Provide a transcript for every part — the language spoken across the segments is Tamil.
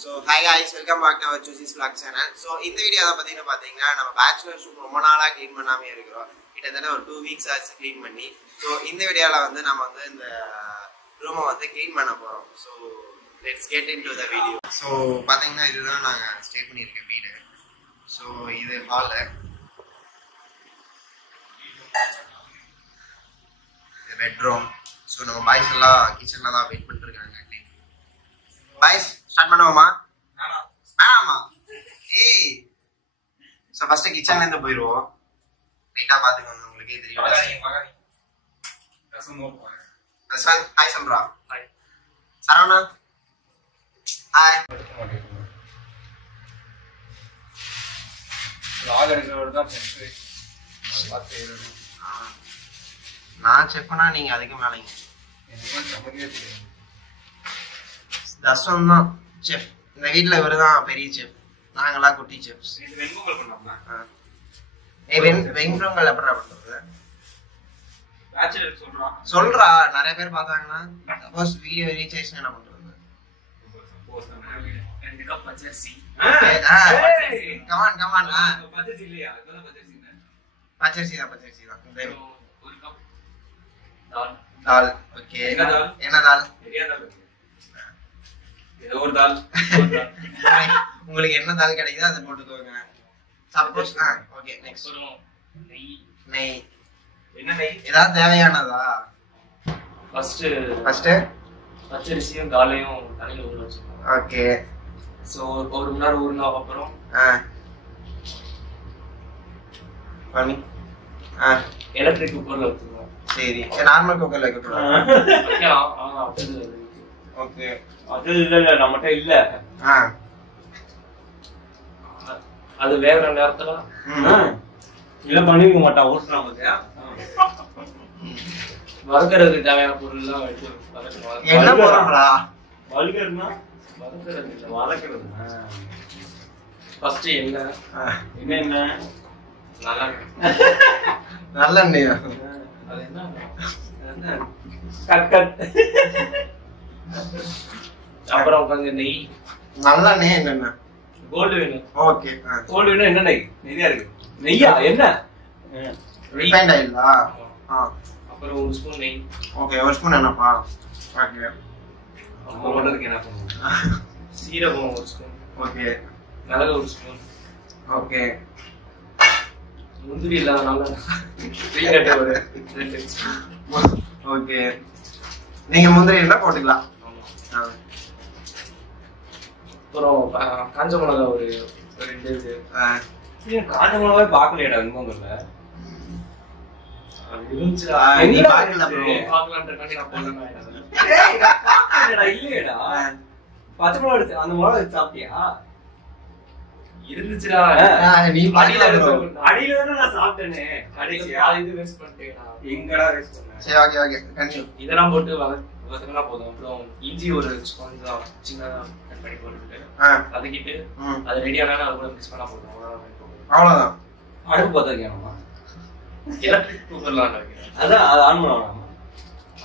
So hi guys, welcome back to our Choosys Vlog channel. So in the video பாத்தீங்கன்னா நம்ம பேச்சுலர்ஸ் ரூம் ரொம்ப நாளா க்ளீன் பண்ணாம இருக்கிறோம். கிட்டத்தட்ட ஒரு 2 weeks ஆச்சு க்ளீன் பண்ணி. So இந்த வீடியோல வந்து நம்ம வந்து இந்த ரூமை வந்து க்ளீன் பண்ண போறோம். So let's get into the video. So பாத்தீங்கன்னா இதுதான் நாங்க ஸ்டே பண்ணியிருக்க வீடு. So இது ஹால். இது பெட்ரூம். So நம்ம பாய்ஸ் எல்லாம் கிச்சன்ல தான் வெயிட் பண்ணிட்டு இருக்காங்க. பாய்ஸ் ஸ்டார்ட் பண்ணுவோமா? வேணாமா? ஏய், சோ ஃபர்ஸ்ட் கிச்சன்ல இருந்து போயிடுவோம். ரைட்டா பாத்துக்கோங்க, உங்களுக்கே தெரியும். ரசம் hi Samra. Hi Saravana. Hi. நான் செக் பண்ணா நீங்க அதுக்கு மேலங்க. தசம் தான் செஃப். இந்த வீட்ல இவருதான் பெரிய செஃப், நாங்கெல்லாம் குட்டி செஃப்ஸ். இது வெண்பொங்கல் பண்ணலாமா? வெண்பொங்கல் எப்படா பண்றது? பேச்சுலர் சொல்றா நிறைய பேர் பார்த்தாங்கன்னா சப்போஸ் வீடியோ ரீச் ஆயிடுச்சுன்னா என்ன பண்றது? சப்போஸ் நம்ம 2 கப் பச்சரிசி. கமான் பச்சரிசி இல்லையா? இதெல்லாம் பச்சரிசி தான். பச்சரிசி தான். 1 கப் தால். ஓகே, என்ன தால்? ஒரு தால். உங்களுக்கு என்ன தால் கிடைக்குதோ அதை போட்டுக்கோங்க. Suppose okay. நெக்ஸ்ட் நெய். என்ன நெய்? ஏதாவது தேவையானதா? ஃபர்ஸ்ட் பச்சரிசியும் தாலையும் தண்ணில ஊற வச்சுக்கோங்க. ஓகே. சோ ஒரு மணி நேரம் ஊறின அப்புறம் பண்ணி எலக்ட்ரிக் குக்கர்ல ஊத்துங்க. சரி, நார்மல் குக்கர்ல வைக்கணும். ஓகே, அது இல்ல நம்மட்ட இல்ல. அது வேற நேரத்துல இல்ல பண்ணிக்க மாட்டா. ஊத்துறா பாத்தியா? வர்க்கருக்கு தேவையான பொருள் எல்லாம் வெச்சு வதக்கணும். என்ன போறடா? வல்கர்னா வதக்கறது இல்ல, வதக்கறது. ஃபர்ஸ்ட் என்ன நல்லெண்ணெய். அது என்ன கட் அப்புறம் கொஞ்சம் நெய். நல்ல நெய். என்னென்ன? கோல்டு வேணும். ஓகே, கோல்டு வேணும். என்ன நெய்? நிறைய இருக்கு. நெய்யா? என்ன? ரிஃபைன்ட் ஆயிலா? அப்புறம் 1 ஸ்பூன் நெய். ஓகே, 1 ஸ்பூன் என்னப்பா? ஓகே. அப்புறம் போடுறதுக்கு என்ன பண்ணுங்க? சீரகம் 1 ஸ்பூன். ஓகே. மிளகு 1 ஸ்பூன். ஓகே. முந்திரி இல்லாத நல்ல பீனட் ஒரு 2 ஸ்பூன். ஓகே, நீங்க முந்திரி எல்லாம் போட்டுக்கலாம். அப்புறம் காஞ்ச மிளகா ஒரு 2 இது. காஞ்ச மிளகாவே பாக்கலையடா வெண்பொங்கல்ல. அது இருந்துச்சுடா. நீ பாக்கல ப்ரோ. பாக்கலாம்ன்றக்காண்டி நான் போறேன். டேய் நான் பாக்கலடா. இல்லையடா, பச்சை மிளகா எடுத்து அந்த மிளகா சாப்பிட்டியா? இருந்துச்சுடா. நீ பாக்கல ப்ரோ. அடியில தான நான் சாப்பிட்டேனே. கடைசியா இது வேஸ்ட் பண்ணிட்டேடா. எங்கடா வேஸ்ட் பண்ண? சரி, ஓகே கண்டினியூ. இதெல்லாம் போட்டு வதக்கினா போதும். அப்புறம் இஞ்சி ஒரு ஸ்பூன் தான் சின்னதா கட் பண்ணி போட்டுட்டு வதக்கிட்டு அது ரெடி ஆனாலும் அது கூட மிக்ஸ் பண்ணா போதும். அவ்வளவுதான். அடுப்பு பத்த வைக்கணுமா? எலக்ட்ரிக் குக்கர்ல வைக்கணும். அதான் அது ஆன் பண்ணணும்.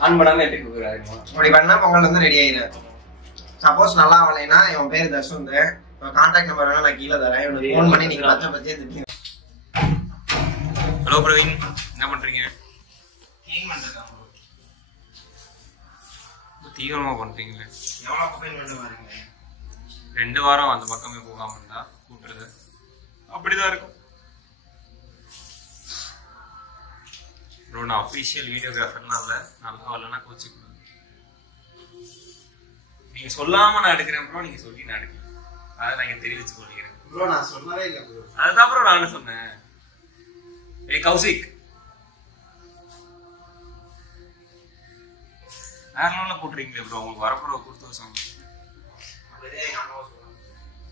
ஆன் பண்ணாம எலக்ட்ரிக் குக்கர் ஆயிடுமா? அப்படி பண்ணா பொங்கல் வந்து ரெடி ஆயிடும். சப்போஸ் நல்லா ஆகலைன்னா இவன் பேர் தர்ஷன், கான்டாக்ட் நம்பர் வேணா நான் கீழே தரேன். இவனுக்கு ஃபோன் பண்ணி நீங்க பச்சையே திட்டீங்க. ஹலோ பிரவீன், என்ன பண்றீங்க? க்ளீன் பண்றேன். தீவிரமா பண்றீங்களே. எவ்வளவு கம்பெயின் பண்ணி பாருங்க. 2 வாரம் அந்த பக்கமே போகாம இருந்தா கூட்டுறது அப்படிதான் இருக்கும். ப்ரோ, நான் அஃபிஷியல் வீடியோகிராஃபர்லாம் இல்ல, நல்லா வரலன்னா கோச்சிக்கணும். நீங்க சொல்லாம நான் எடுக்கிறேன் ப்ரோ, நீங்க சொல்லி நான் எடுக்கிறேன். அதை நான் இங்க தெரிவிச்சு கொள்கிறேன் ப்ரோ. நான் சொல்லவே இல்லை ப்ரோ. அதுதான் ப்ரோ நான் சொன்னேன். கௌசிக் வேற போட்டுறீங்களே ப்ரோ. உங்களுக்கு வரப்போ கொடுத்து வச்சோம்.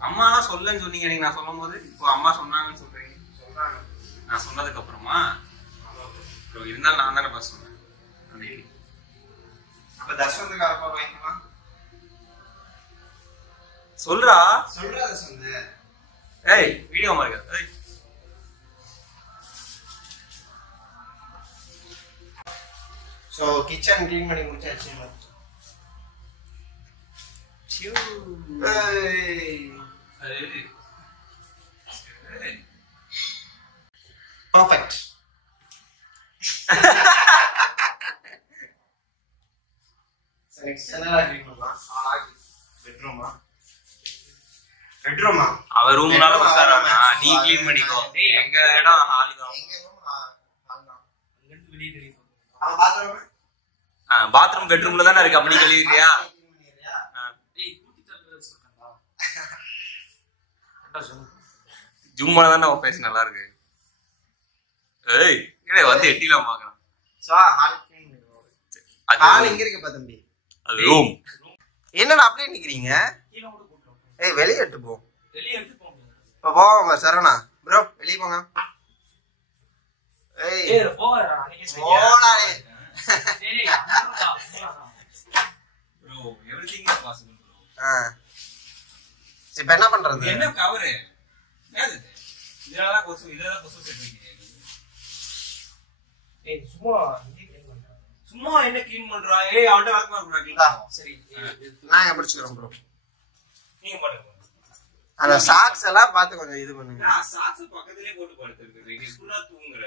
அம்மா தான் சொல்லன்னு சொன்னீங்க. நீங்க நான் சொல்லும் போது இப்போ அம்மா சொன்னாங்கன்னு சொல்றீங்க. நான் சொன்னதுக்கு அப்புறமா ப்ரோ இருந்தாலும் நான் தானே பஸ் சொன்னேன். அப்ப தர்ஷனுக்கு வரப்போ வைக்கலாம். சொல்றா தர்ஷன். ஏய் வீடியோ மாதிரி. ஏய் சோ கிச்சன் க்ளீன் பண்ணி முடிச்சாச்சு. Perfect. Next bedroom. அவர் ரூம்னால உட்காரானா நீ க்ளீன் பண்ணிக்கோ. டேய் எங்க இடம் ஹால் தான். எங்க ரூம் ஹால் தான். இங்க இருந்து வெளிய தெரியும். அவ பாத்ரூம்? பாத்ரூம் பெட்ரூம்ல தான இருக்கு. அப்ப நீ கழுவிறியா? டேய் கூட்டி தள்ளுறது சொல்றேன்டா. என்ன சொல்லு? ஜூம்ல தான ஆபீஸ் நல்லா இருக்கு. ஏய் இங்க வந்து எட்டிலாம் பார்க்கலாம். சோ ஹால் க்ளீன் பண்ணிடுவோம். ஹால் எங்க இருக்கு பா தம்பி? அது ரூம். என்னடா அப்படியே நிக்கிறீங்க? கீழ கூட போடுறோம். ஏய் வெளிய எடுத்து போ. வெளிய எடுத்து போ. போங்க சரவணா. ப்ரோ வெளிய போங்க. ஏய் போடா நீங்க போடா. சரி அங்கடா. Bro everything is possible bro. இப்போ என்ன பண்றது? என்ன கவர்? என்னது? இதெல்லாம் கொசு செட் பண்ணிட்டீங்க. ஏய் சும்மா என்ன க்ளீன் பண்றா? ஏய் அவன்ட வர்க் பண்றா. சரி நான் ஏன் பிடிச்சுக்கறேன் ப்ரோ. நீங்க பண்ணுங்க. அந்த சாக்ஸ் எல்லாம் பார்த்து கொஞ்சம் இது பண்ணுங்க. நான் சாக்ஸ் பக்கத்துலயே போட்டு படுத்துறேன். நீ ஃபுல்லா தூங்குற.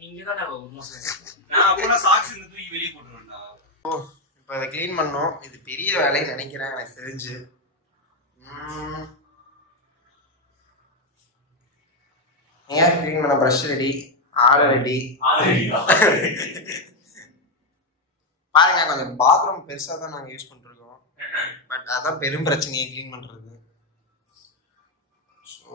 நீங்க தான ஒரு மாசம். நான் அப்பனா சாக்ஸ் இந்த தூக்கி வெளிய போட்டுறேன்டா. ஓ இப்போ இத க்ளீன் பண்ணனும். இது பெரிய வேலை நினைக்கிறேன் எனக்கு தெரிஞ்சு. ஏன் க்ளீன் பண்ண பிரஷ் ரெடி, ஆல் ரெடி. பாருங்க கொஞ்சம் பாத்ரூம் பெருசா தான் நாங்க யூஸ் பண்ணிருக்கோம். பட் அதான் பெரும் பிரச்சனையை க்ளீன் பண்றது. சோ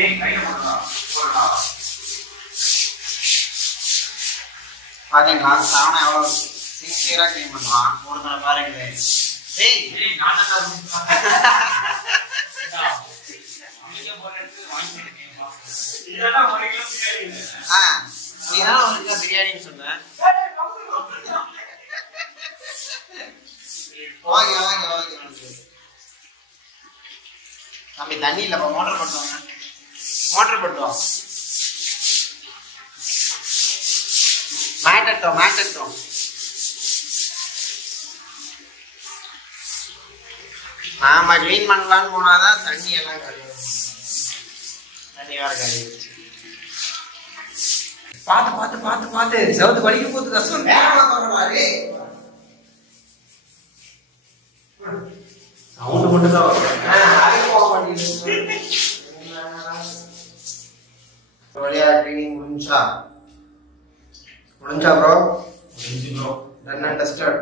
ஏய் கையில போடா. பாத்தீங்களா சாவனா எவ்வளவு சின்சியரா க்ளீன் பண்ணுவான். ஒரு தடவை பாருங்களே. ஏய் நான் தான் நீங்க போறது வாங்கி எடுக்கீங்களா? இதெல்லாம் ஒரு கிலோ பிரியாணி. நீ தான் ஒரு கிலோ பிரியாணின்னு சொன்ன. ஓகே. நம்ம தண்ணி இல்லப்பா மோட்டர் போட்டுவாங்க. மோட்டர் போட்டுவோம். மேட்டட்டும். நாம க்ளீன் பண்ணலான்னு போனாதான் தண்ணி எல்லாம் கழுவும். தண்ணி வேற கழுவிடுச்சு. பார்த்து செவத்து வலிக்கும் போது கஷ்டம். சவுண்ட் மட்டும் தான் வழியா க்ளீனிங் முடிஞ்சா ப்ரோ? முடிஞ்சு bro. Done and dusted.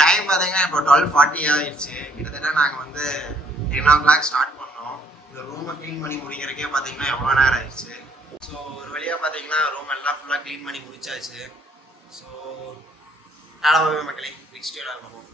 Time பாத்தீங்கன்னா இப்போ 12:40 ஆயிடுச்சு. கிட்டத்தட்ட நாங்க வந்து 10 o'clock ஸ்டார்ட் பண்ணோம். இந்த ரூமை க்ளீன் பண்ணி முடிக்கிறதுக்கே பாத்தீங்கன்னா எவ்வளோ நேரம் ஆயிடுச்சு. ஸோ ஒரு வழியா பாத்தீங்கன்னா ரூம் எல்லாம் ஃபுல்லாக க்ளீன் பண்ணி முடிச்சாச்சு. ஸோ நாளாவே மக்களே நெக்ஸ்ட் வீடியோவில் பார்ப்போம்.